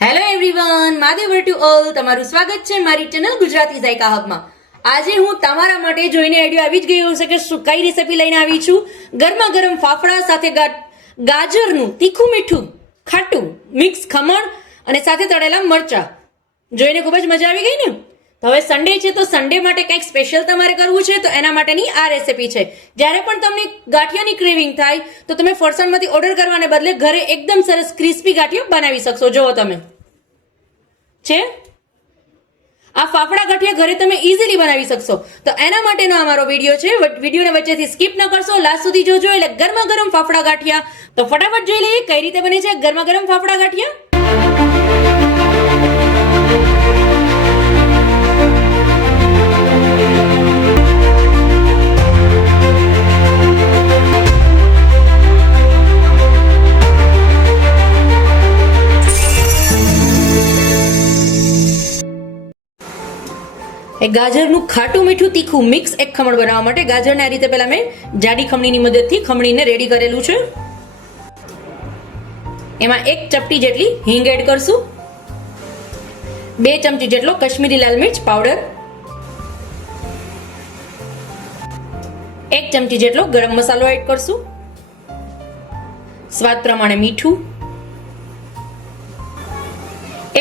Hello everyone, માદેવર to all. તમારું સ્વાગત છે મારી ચેનલ ગુજરાતી ઝાયકા હબમાં. આજે હું તમારા માટે જોઈને આઈડિયા આવી જ ગયો હશે કે શું કઈ રેસીપી લઈને આવી છું. ગરમા ગરમ ફાફડા સાથે ગાજરનું તીખું મીઠું ખાટું મિક્સ ખમણ અને સાથે તળેલા મરચા. જોઈને ખૂબ જ મજા આવી ગઈ ને. તો હવે સન્ડે છે તો સન્ડે માટે કંઈક સ્પેશિયલ તમારે કરવું છે તો એના માટેની આ રેસીપી છે. જ્યારે પણ તમને ગાંઠિયાની ક્રેવિંગ થાય તો તમે ફરસાણમાંથી ઓર્ડર કરવાને બદલે ઘરે એકદમ સરસ ક્રિસ્પી ગાંઠિયા બનાવી શકશો. જુઓ તમે છે આ ફાફડા ગાંઠિયા ઘરે તમે ઇઝીલી બનાવી શકશો. તો એના માટેનો અમારો વિડીયો છે. વિડીયોને વચ્ચેથી સ્કીપ ન કરશો, લાસ્ટ સુધી જોજો. એટલે ગરમા ગરમ ફાફડા ગાંઠિયા. તો ફટાફટ જોઈ લઈએ કઈ રીતે બને છે ગરમા ગરમ ફાફડા ગાંઠિયા. ગાજરનું ખાટું મીઠું તીખું મિક્સ એક ખમણ બનાવવા માટે ગાજરને આ રીતે પહેલા મેં જાડી ખમણીની મદદથી ખમણીને રેડી કરેલું છે. એમાં 1 ચપટી જેટલી હિંગ એડ કરશું, 2 ચમચી જેટલો કશ્મીરી લાલ મિર્ચ પાવડર, 1 ચમચી જેટલો ગરમ મસાલો એડ કરશું, સ્વાદ પ્રમાણે મીઠું,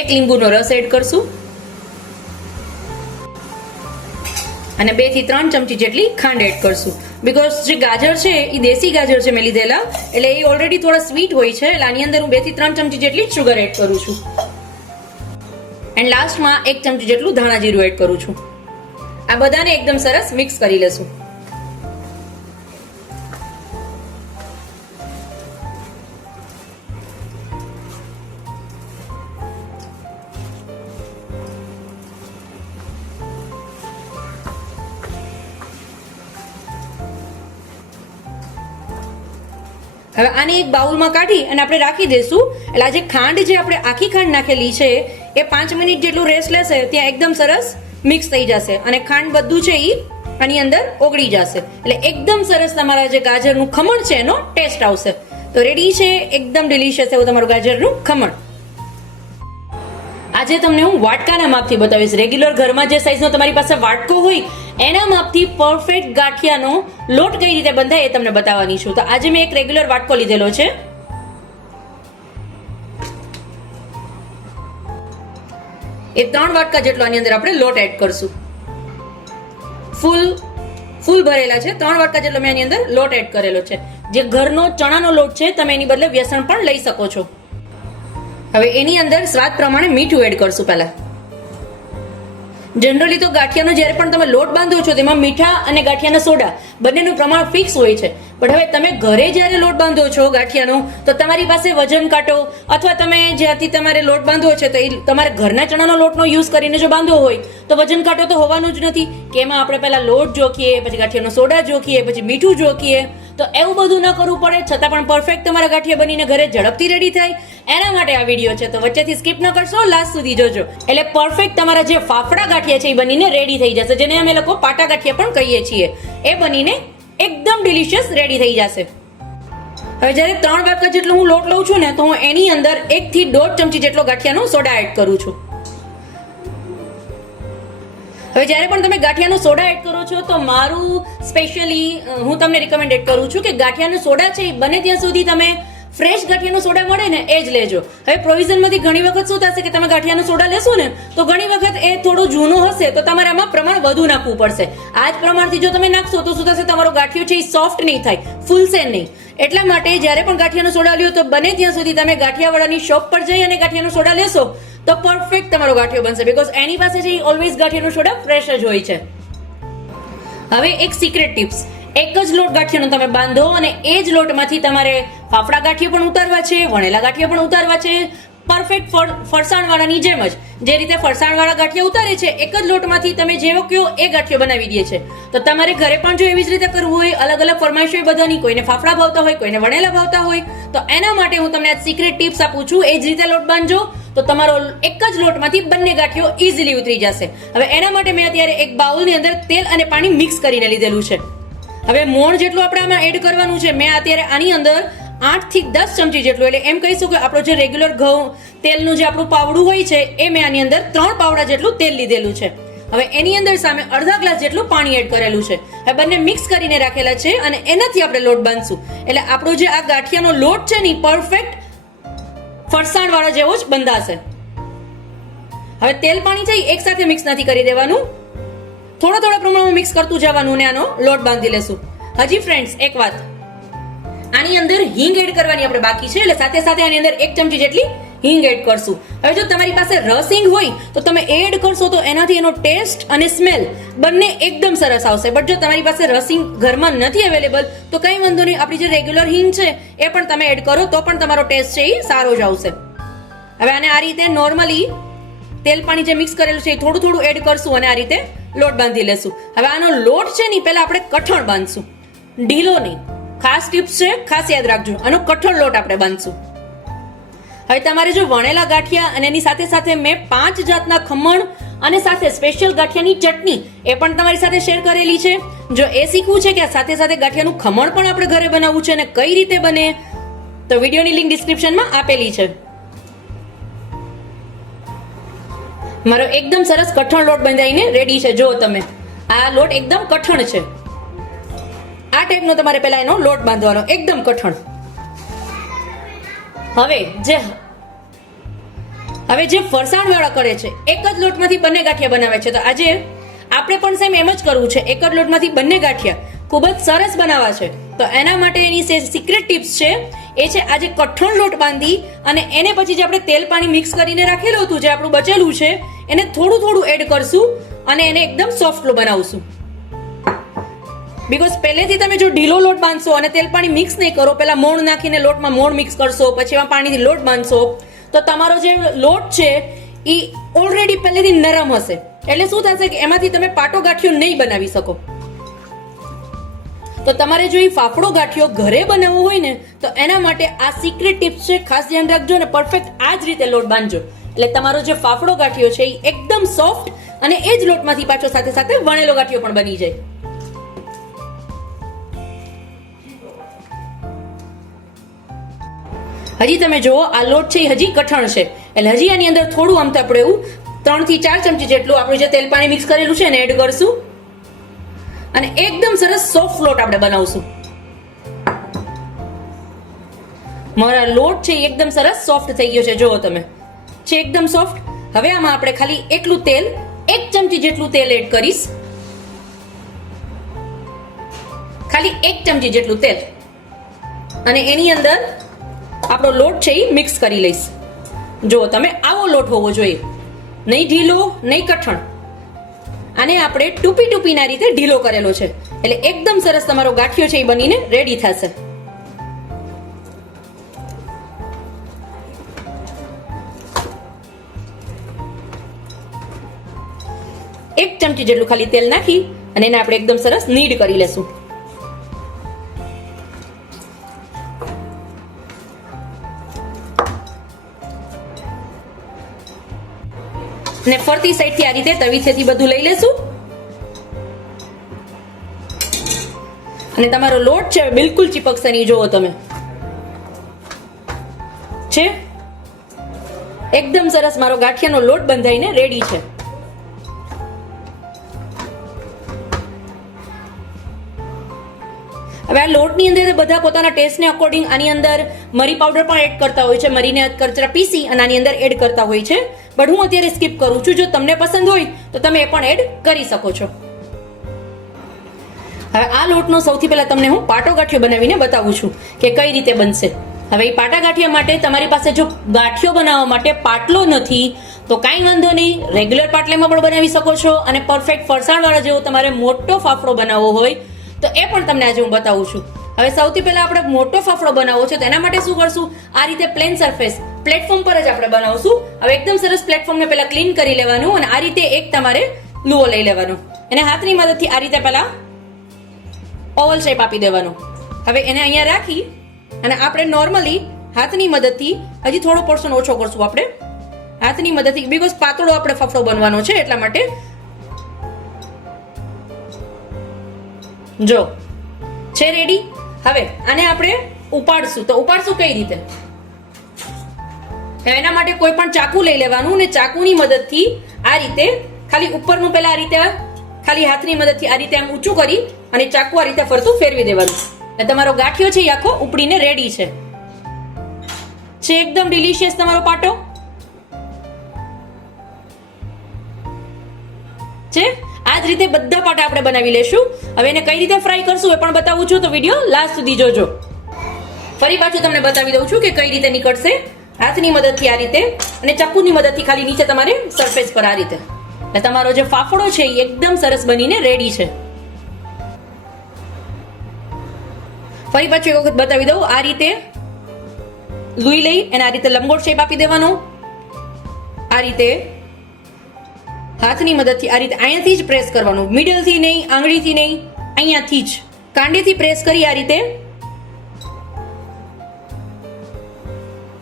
1 લીંબુનો રસ એડ કરશું અને 2 થી 3 ચમચી જેટલી ખાંડ એડ કરશું. બીકોઝ જે ગાજર છે એ દેશી ગાજર છે મેં લીધેલા, એટલે એ ઓલરેડી થોડા સ્વીટ હોય છે. એટલે આની અંદર હું 2 થી 3 ચમચી જેટલી શુગર એડ કરું છું. એન્ડ લાસ્ટમાં 1 ચમચી જેટલું ધાણા જીરું એડ કરું છું. આ બધાને એકદમ સરસ મિક્સ કરી લેશું. હવે આને એક બાઉલમાં કાઢી અને આપણે રાખી દઈશું. એટલે આ જે ખાંડ જે આપણે આખી ખાંડ નાખેલી છે એ 5 મિનિટ જેટલું રેસ્ટ લેશે, ત્યાં એકદમ સરસ મિક્સ થઈ જશે અને ખાંડ બધું છે એ આની અંદર ઓગળી જશે. એટલે એકદમ સરસ તમારા જે ગાજરનું ખમણ છે એનો ટેસ્ટ આવશે. તો રેડી છે એકદમ ડિલિશિયસ એવું તમારું ગાજરનું ખમણ. આજે તમને હું વાટકાના માપથી બતાવીશ. રેગ્યુલર ઘરમાં જે સાઈઝનો તમારી પાસે વાટકો હોય એના માપથી પરફેક્ટ ગાંઠિયાનો લોટ કઈ રીતે બંધાય એ તમને બતાવવાની છું. તો આજે મેં એક રેગ્યુલર વાટકો લીધેલો છે. એ 3 વાટકા જેટલો આની અંદર આપણે લોટ એડ કરશું. ફૂલ ભરેલા છે. 3 વાટકા જેટલો મેં આની અંદર લોટ એડ કરેલો છે. જે ઘરનો ચણાનો લોટ છે તમે એની બદલે વ્યસન પણ લઈ શકો છો. હવે એની અંદર સ્વાદ પ્રમાણે મીઠું એડ કરશું. પહેલા જનરલી તો ગાંઠિયાનો જ્યારે પણ તમે લોટ બાંધો છો તેમાં મીઠા અને ગાંઠિયાના સોડા બંનેનું પ્રમાણ ફિક્સ હોય છે. પણ હવે તમે ઘરે જ્યારે લોટ બાંધો છો ગાંઠિયાનો તો તમારી પાસે વજન કાંટો અથવા તમે જ્યાંથી તમારે લોટ બાંધવો છે તો એ તમારે ઘરના ચણાનો લોટનો યુઝ કરીને જો બાંધવો હોય તો વજન કાંટો તો હોવાનું જ નથી કે એમાં આપણે પહેલા લોટ જોખીએ, પછી ગાંઠિયાનો સોડા જોખીએ, પછી મીઠું જોખીએ. તો એવું બધું ન કરવું પડે, છતાં પણ પરફેક્ટ તમારા ગાંઠિયા બનીને ઘરે ઝડપથી રેડી થાય એના માટે આ વિડીયો છે. તો વચ્ચેથી સ્કીપ ન કરશો, લાસ્ટ સુધી જોજો. એટલે પરફેક્ટ તમારા જે ફાફડા ગાંઠિયા છે એ બનીને રેડી થઈ જશે, જેને અમે લોકો પાટા ગાંઠિયા પણ કહીએ છીએ. એ બનીને એકદમ ડિલિશિયસ રેડી થઈ જશે. હવે જ્યારે 3 વાટકા જેટલો હું લોટ લઉં છું ને તો હું એની અંદર 1 થી 1.5 ચમચી જેટલો ગાંઠિયાનો સોડા એડ કરું છું. હવે જ્યારે પણ તમે ગાંઠિયાનો સોડા એડ કરો છો તો મારું સ્પેશિયલી હું તમને રિકમેન્ડેડ કરું છું કે ગાંઠિયાનો સોડા છે એ બને ત્યાં સુધી તમે ફ્રેશ ગાંઠિયાનો સોડા મળે ને એ જ લેજો. હવે પ્રોવિઝનમાંથી ઘણી વખત શું થશે કે તમે ગાંઠિયાનો સોડા લેશો ને તો ઘણી વખત એ થોડો જૂનો હશે તો તમારે આમાં પ્રમાણ વધુ નાખવું પડશે. આ જ પ્રમાણથી જો તમે નાખશો તો શું થશે, તમારો ગાંઠિયો છે એ સોફ્ટ નહીં થાય, ફૂલશે નહીં. એટલા માટે જ્યારે પણ ગાંઠિયાનો સોડા લ્યો તો બને ત્યાં સુધી તમે ગાંઠિયાવાળાની શોપ પર જઈ અને ગાંઠિયાનો સોડા લેશો તો પરફેક્ટ તમારો ગાંઠિયો બનશે. બીકોઝ એની પાસે છે ઓલવેઝ ગાંઠિયાનો સોડા ફ્રેશ જ હોય છે. હવે એક સિક્રેટ ટિપ્સ, એક જ લોટ ગાંઠિયાનો તમે બાંધો અને એ જ લોટમાંથી તમારે ફાફડા ગાંઠિયા પણ ઉતારવા છે, વણેલા ગાંઠિયા પણ ઉતારવા છે. પરફેક્ટ ફરસાણવાળાની જેમ જ જે રીતે ફરસાણવાળા ગાંઠિયા ઉતારે છે એક જ લોટમાંથી તમે જેવો કયો એ ગાંઠિયો બનાવી દે છે. તો તમારે ઘરે પણ જો એવી જ રીતે કરવું હોય, અલગ અલગ ફરમાઈશ હોય બધાની, કોઈને ફાફડા ભાવતા હોય, કોઈને વણેલા ભાવતા હોય, તો એના માટે હું તમને આ સિક્રેટ ટિપ્સ આપું છું. એ જ રીતે લોટ બાંધજો તો તમારો એક જ લોટમાંથી બંને ગાંઠિયો ઇઝીલી ઉતરી જશે. હવે એના માટે મેં અત્યારે એક બાઉલની અંદર તેલ અને પાણી મિક્સ કરીને લીધેલું છે. હવે મોણ જેટલું આપણે આમાં એડ કરવાનું છે. મેં અત્યારે આની અંદર 8 થી 10 ચમચી જેટલું, એટલે એમ કહીશું કે આપણો જે રેગ્યુલર ઘઉં તેલનું જે આપણું પાવડું હોય છે એ મેં આની અંદર 3 પાવડા જેટલું તેલ લીધેલું છે. હવે એની અંદર સામે અડધા ગ્લાસ જેટલું પાણી એડ કરેલું છે. હવે બંને મિક્સ કરીને રાખેલા છે અને એનાથી આપણે લોટ બાંધશું. એટલે આપણો જે આ ગાંઠિયાનો લોટ છે ને પરફેક્ટ ફરસાણ વાળો જેવો જ બંધાશે. હવે તેલ પાણી છે એક સાથે મિક્સ નથી કરી દેવાનું, થોડા થોડા પ્રમાણમાં મિક્સ કરતું જવાનું ને આનો લોટ બાંધી લેશું. હજી ફ્રેન્ડ્સ એક વાત, આની અંદર હિંગ એડ કરવાની આપણે બાકી છે, એટલે સાથે સાથે આની અંદર 1 ચમચી જેટલી હિંગ એડ કરશું. હવે જો તમારી પાસે રસ હિંગ હોય તો તમે એડ કરશો તો એનાથી એનો ટેસ્ટ અને સ્મેલ બંને એકદમ સરસ આવશે. બટ જો તમારી પાસે રસ હિંગ ઘરમાં નથી અવેલેબલ તો કંઈ વાંધો નહીં, આપણી જે રેગ્યુલર હિંગ છે એ પણ તમે એડ કરો તો પણ તમારો ટેસ્ટ છે એ સારો જ આવશે. હવે આને આ રીતે નોર્મલી તેલ પાણી જે મિક્સ કરેલું છે એ થોડું થોડું એડ કરશું અને આ રીતે લોટ બાંધી લેશું. હવે આનો લોટ છે ને પહેલા આપણે કઠણ બાંધશું, ઢીલો નહીં. ખાસ ટિપ્સ છે, ખાસ યાદ રાખજો, આનો કઠણ લોટ આપણે બાંધશું. હવે તમારે જો વણેલા ગાંઠિયા અને એની સાથે સાથે મેં 5 જાતના ખમણ અને સાથે સ્પેશિયલ ગાંઠિયાની ચટણી એ પણ તમારી સાથે શેર કરેલી છે. જો એ શીખવું છે કે સાથે સાથે ગાંઠિયાનું ખમણ પણ આપણે ઘરે બનાવવું છે અને કઈ રીતે બને તો વિડીયોની લિંક ડિસ્ક્રિપ્શનમાં આપેલી છે. મારો એકદમ સરસ કઠણ લોટ બંધાઈને રેડી છે. જો તમે આ લોટ એકદમ કઠણ છે, આ ટાઈપનો તમારે પહેલા એનો લોટ બાંધવાનો, એકદમ કઠણ. હવે જે ફરસાણ વાળા કરે છે એક જ લોટમાંથી બંને ગાંઠિયા બનાવે છે, તો આજે આપણે પણ સેમ એમ જ કરવું છે. એક જ લોટમાંથી બંને ગાંઠિયા ખૂબ જ સરસ બનાવવા છે. તો એના માટે એની સિક્રેટ ટિપ્સ છે એ છે આજે કઠણ લોટ બાંધી અને એને પછી જે આપણે તેલ પાણી મિક્સ કરીને રાખેલું હતું જે આપણું બચેલું છે એને થોડું થોડું એડ કરશું અને એને એકદમ સોફ્ટ બનાવશું. બીકોઝ પહેલેથી તમે જો ઢીલો લોટ બાંધશો અને તેલ પાણી મિક્સ નહીં કરો, પહેલા મોણ નાખીને લોટમાં મોણ મિક્સ કરશો, પછી એમાં પાણીથી લોટ બાંધશો, તો તમારો જે લોટ છે એ ઓલરેડી પહેલેથી નરમ હશે. એટલે શું થશે કે એમાંથી તમે પાટો ગાંઠિયો નહીં બનાવી શકો. તો તમારે જો એ ફાફડો ગાંઠિયો ઘરે બનાવવો હોય ને તો એના માટે આ સિક્રેટ ટિપ્સ છે, ખાસ ધ્યાન રાખજો ને પરફેક્ટ આ જ રીતે લોટ બાંધજો. એટલે તમારો જે ફાફડો ગાંઠિયો છે એ એકદમ સોફ્ટ અને એ જ લોટમાંથી પાછો સાથે સાથે વણેલો ગાંઠિયો પણ બની જાય. હજી તમે જુઓ આ લોટ છે એ હજી કઠણ છે, એટલે હજી આની અંદર થોડું આમ તો આપણે એવું 3 થી 4 ચમચી જેટલું આપણું જે તેલ પાણી મિક્સ કરેલું છે એને એડ કરશું અને એકદમ સરસ સોફ્ટ લોટ આપણે બનાવશું. મારા લોટ છે એકદમ સરસ સોફ્ટ થઈ ગયો છે, જુઓ તમે છે એકદમ સોફ્ટ. હવે આમાં આપણે ખાલી એકલું તેલ 1 ચમચી જેટલું તેલ એડ કરીશ, ખાલી 1 ચમચી જેટલું તેલ, અને એની અંદર આપણો લોટ છે એ મિક્સ કરી લઈશ. જો તમે આવો લોટ હોવો જોઈએ, નહીં ઢીલો નહીં કઠણ. આને આપણે ટૂપીના રીતે ઢીલો કરેલો છે, એટલે એકદમ સરસ તમારો ગાંઠિયો છે એ બનીને રેડી થશે. એક ચમચી જેટલું ખાલી તેલ નાખી અને એને આપણે એકદમ સરસ નીડ કરી લેશું. ને ફરતી સાઈડથી આ રીતે તવીથેથી બધું લઈ લેશું અને તમારો લોટ છે બિલકુલ ચીપકશે નહીં. જુઓ તમે છે એકદમ સરસ મારો ગાંઠિયાનો લોટ બંધાઈને રેડી છે. હવે આ લોટની અંદર બધા પોતાના ટેસ્ટને અકોર્ડિંગ આની અંદર મરી પાવડર પણ એડ કરતા હોય છે, મરીને કરચરા પીસી અને આની અંદર એડ કરતા હોય છે, બટ હું અત્યારે સ્કીપ કરું છું. જો તમને પસંદ હોય તો તમે એ પણ એડ કરી શકો છો. હવે આ લોટનો સૌથી પહેલા તમને હું પાટો ગાંઠિયો બનાવીને બતાવું છું કે કઈ રીતે બનશે. હવે એ પાટા ગાંઠિયા માટે તમારી પાસે જો ગાંઠિયો બનાવવા માટે પાટલો નથી તો કાંઈ વાંધો નહીં, રેગ્યુલર પાટલામાં પણ બનાવી શકો છો. અને પરફેક્ટ ફરસાણવાળા જેવો તમારે મોટો ફાફડો બનાવવો હોય તો એ પણ તમને આજે હું બતાવું છું. હવે સૌથી પહેલા આપણે મોટો ફાફડો બનાવવો છે તો એના માટે શું કરશું, આ રીતે પ્લેન સરફેસ પ્લેટફોર્મ પર જ આપણે બનાવશું. હવે એકદમ સરસ પ્લેટફોર્મને પહેલા ક્લીન કરી લેવાનું અને આ રીતે એક તમારે લુઓ લઈ લેવાનો, એને હાથની મદદથી આ રીતે પહેલા ઓવલ શેપ આપી દેવાનો. હવે એને અહીંયા રાખી અને આપણે નોર્મલી હાથની મદદથી હજી થોડો પોર્શન ઓછો કરશું આપણે હાથની મદદથી, બીકોઝ પાતળો આપણે ફાફડો બનવાનો છે એટલા માટે. જો છે રેડી. હવે આને આપણે ઉપાડશું. તો ઉપાડશું કઈ રીતે? એના માટે કોઈ પણ ચાકુ લઈ લેવાનું ને ચાકુની મદદથી આ રીતે ખાલી ઉપરનું પહેલા આ રીતે ખાલી હાથની મદદથી આ રીતે આમ ઊંચું કરી અને ચાકુ આ રીતે ફરતું ફેરવી દેવાનું. એટલે તમારો ગાંઠિયો છે એ આખો ઉપડીને રેડી છે. એકદમ ડિલિશિયસ તમારો પાટો છે. આ જ રીતે બધા પાટા આપણે બનાવી લેશું. હવે એને કઈ રીતે ફ્રાય કરશું એ પણ બતાવું છું, તો વિડીયો લાસ્ટ સુધી જોજો. ફરી પાછું તમને બતાવી દઉં છું કે કઈ રીતે નીકળશે. હાથની મદદથી આ રીતે અને ચાકુની મદદથી ખાલી નીચે તમારે સરફેસ પર આ રીતે. એટલે તમારો જે ફાફડો છે એ એકદમ સરસ બનીને રેડી છે. ફરી પાછું એક વખત બતાવી દઉં. આ રીતે લુઈ લઈ અને આ રીતે લંબગોળ શેપ આપી દેવાનો. આ રીતે હાથની મદદથી આ રીતે અહીંયાથી જ પ્રેસ કરવાનું, મિડલથી નહીં, આંગળીથી નહીં, અહીંયાથી જ કાંડેથી પ્રેસ કરી આ રીતે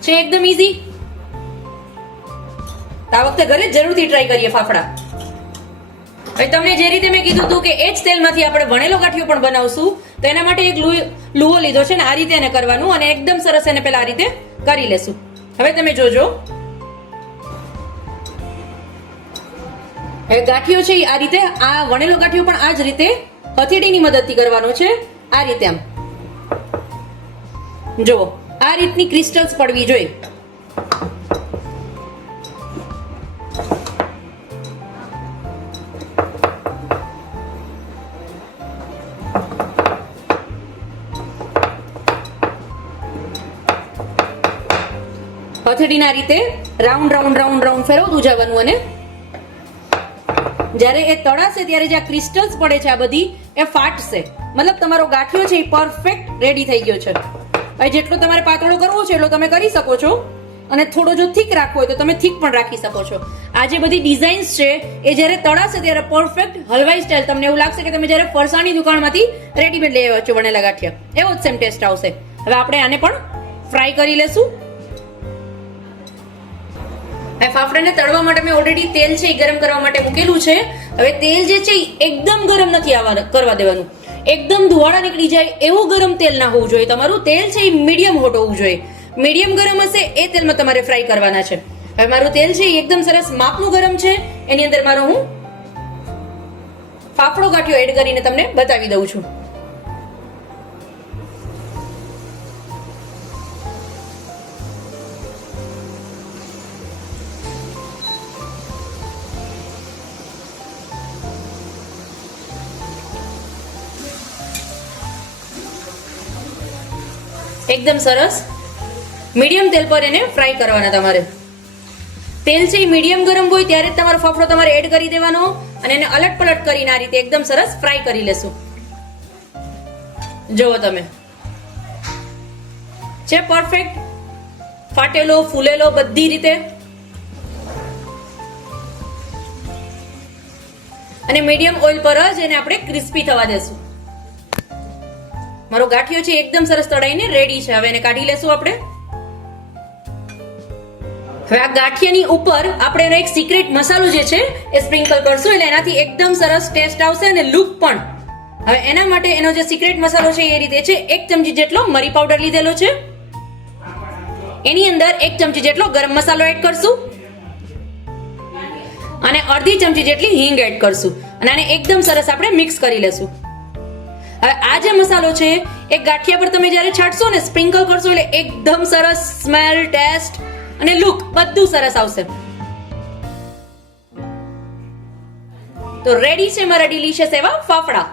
છે. એકદમ ઈઝી. આ વખતે ઘરે જરૂરથી ટ્રાય કરીએ ફાફડા. હવે તમને જે રીતે મેં કીધું હતું કે એ જ તેલમાંથી આપણે વણેલો ગાંઠિયો પણ બનાવશું, તો એના માટે એક લુવો લીધો છે ને આ રીતે એને કરવાનું અને એકદમ સરસ એને પેલા આ રીતે કરી લેશું. હવે તમે જોજો. હવે ગાંઠિયો છે આ રીતે, આ વણેલો ગાંઠિયો પણ આ જ રીતે હથેળીની મદદથી કરવાનો છે. આ રીતે આમ જુઓ, આ રીતની ક્રિસ્ટલ્સ પડવી જોઈએ. હથેળીના રીતે રાઉન્ડ રાઉન્ડ રાઉન્ડ રાઉન્ડ ફેરવતું જવાનું અને જ્યારે એ તળાશે ત્યારે જે આ ક્રિસ્ટલ્સ પડે છે આ બધી એ ફાટશે. મતલબ તમારો ગાંઠિયો છે એ પરફેક્ટ રેડી થઈ ગયો છે. હવે જેટલો તમારે પાતળો કરવો છે એટલો તમે કરી શકો છો અને થોડો જો થીક રાખવો હોય તો તમે થીક પણ રાખી શકો છો. આ જે બધી ડિઝાઇન્સ છે એ જ્યારે તળાશે ત્યારે પરફેક્ટ હલવાઈ સ્ટાઇલ તમને એવું લાગશે કે તમે જ્યારે ફરસાણની દુકાનમાંથી રેડીમેડ લઈ આવ્યા છો વણેલા ગાંઠિયા, એવો જ સેમ ટેસ્ટ આવશે. હવે આપણે આને પણ ફ્રાય કરી લેશું. ફાફડાને તળવા માટે મેં ઓલરેડી તેલ છે એ ગરમ કરવા માટે મૂકેલું છે. હવે તેલ જે છે એ એકદમ ગરમ નથી કરવા દેવાનું. એકદમ ધુવાળા નીકળી જાય એવું ગરમ તેલ ના હોવું જોઈએ. તમારું તેલ છે એ મીડિયમ હોટ હોવું જોઈએ. મીડિયમ ગરમ હશે એ તેલમાં તમારે ફ્રાય કરવાના છે. હવે મારું તેલ છે એ એકદમ સરસ માપનું ગરમ છે. એની અંદર મારો હું ફાફડો ગાંઠિયો એડ કરીને તમને બતાવી દઉં છું. એકદમ સરસ મીડિયમ તેલ પર એને ફ્રાય કરવાના. તમારે તેલ છે એ મીડિયમ ગરમ હોય ત્યારે જ તમારો ફાફડો તમારે એડ કરી દેવાનો અને એને અલટ પલટ કરીને આ રીતે એકદમ સરસ ફ્રાય કરી લેશું. જુઓ તમે છે પરફેક્ટ ફાટેલો ફૂલેલો બધી રીતે અને મીડિયમ ઓઇલ પર જ એને આપણે ક્રિસ્પી થવા દેશું. મારો ગાંઠિયો છે એકદમ સરસ તળાઈને રેડી છે. હવે એને કાઢી લેશું આપણે. હવે આ ગાંઠિયાની ઉપર આપણે એનો એક સિક્રેટ મસાલો જે છે એ સ્પ્રિંકલ કરશું એટલે એનાથી એકદમ સરસ ટેસ્ટ આવશે અને લુક પણ. હવે એના માટે એનો જે સિક્રેટ મસાલો છે એ રીતે છે. 1 ચમચી જેટલો મરી પાવડર લીધેલો છે. એની અંદર 1 ચમચી જેટલો ગરમ મસાલો એડ કરશું અને અડધી ચમચી જેટલી હિંગ એડ કરશું અને આને એકદમ સરસ આપણે મિક્સ કરી લેશું. હવે આ જે મસાલો છે એ ગાંઠિયા પર તમે જ્યારે છાંટશો ને સ્પ્રિંકલ કરશો એટલે એકદમ સરસ સ્મેલ, ટેસ્ટ અને લુક બધું સરસ આવશે. તો રેડી છે મારા ડિલિશિયસ એવા ફાફડા.